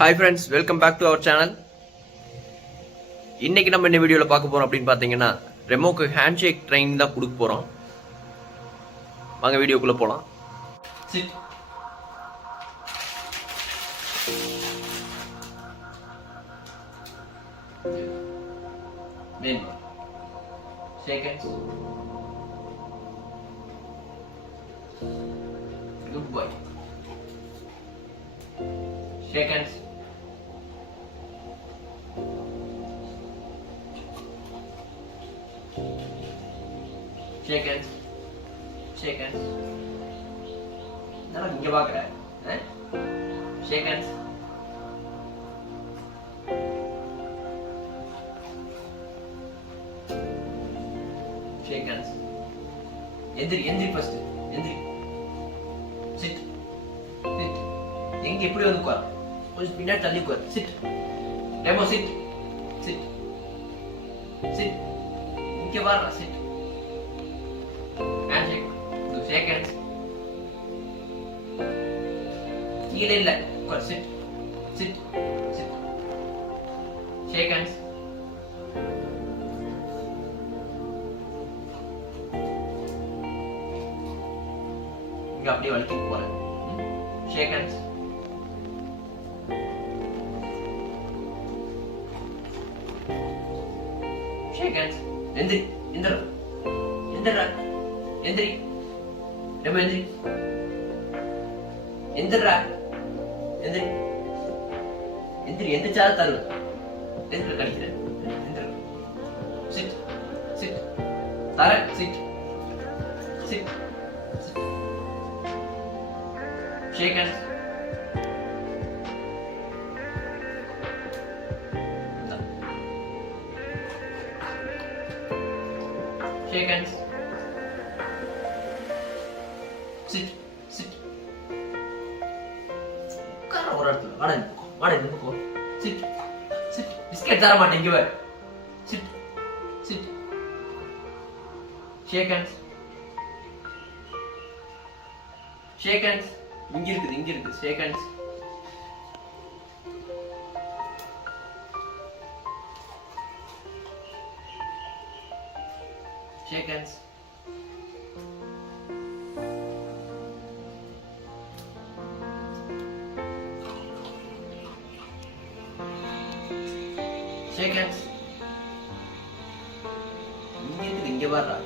Hi friends, welcome back to our channel. இன்னைக்கு நம்ம என்ன வீடியோவில் பார்க்க போறோம் அப்படின்னு பார்த்தீங்கன்னா, ரெமோக்கு ஹேண்ட் ஷேக் ட்ரைனிங் தான் கொடுக்க போறோம். வாங்க வீடியோக்குள்ள போலாம். Sit. Then shake hands. Good boy. Shake hands. Shake hands. Shake hands. நான் இங்க பாக்குறேன். Shake hands. Shake hands. எந்திரி ஃபர்ஸ்ட். எந்திரி. Sit. Sit. எங்க எப்படி வந்து உட்கார்? கொஞ்சம் பின்னாடி தள்ளி உட்கார். Sit. Demo sit. Sit. Sit. இங்க வாடா. Sit. Handshake. Do shake hands. கீழே இல்ல. உட்கார். Sit. Sit. Sit. Shake hands. இங்க அப்படியே வலிக்கு போறேன். Shake hands. Shake hands. எந்திரி. எந்திரா. எந்திரி. நம்ம எந்திரி. எந்திரா. எந்திரி. எந்திரிச்சா தரு. எந்திர கடிக்கிறேன். எந்திர. Sit. Sit. தர. Sit. Sit. Shake hands. Shake hands. Sit. Sit. உட்கார ஒரு இடத்துல. வாடா இந்த பக்கம். Sit. Sit. பிஸ்கட் தர மாட்டேன் இங்க வா. Sit. Sit. Shake hands. Shake hands. இங்க இருக்குது. Shake hands. Shake hands. Shake hands. இங்க வாடா.